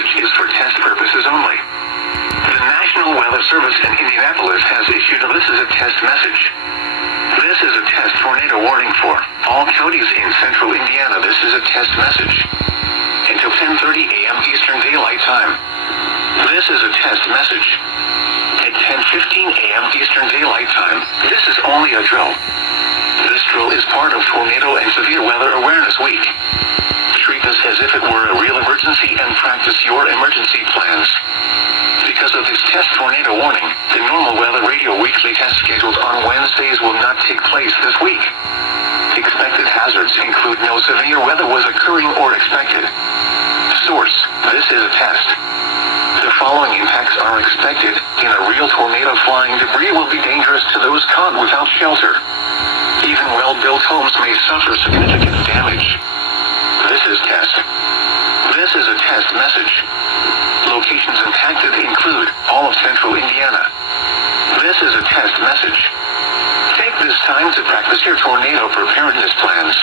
message is for test purposes only. The National Weather Service in Indianapolis has issued this is a test message. This is a test tornado warning for all counties in central Indiana. This is a test message. Until 10:30 a.m. Eastern Daylight Time. This is a test message. At 10:15 a.m. Eastern Daylight Time, this is only a drill. This drill is part of Tornado and Severe Weather Awareness Week. Treat this as if it were a real emergency and practice your emergency plans. Because of this test tornado warning, the normal weather radio weekly test scheduled on Wednesdays will not take place this week. Expected hazards include no severe weather was occurring or expected. Source: this is a test. The following impacts are expected. In a real tornado, flying debris will be dangerous to those caught without shelter. Even well-built homes may suffer significant damage. This is test. This is a test message. Locations impacted include all of central Indiana. This is a test message. Take this time to practice your tornado preparedness plans.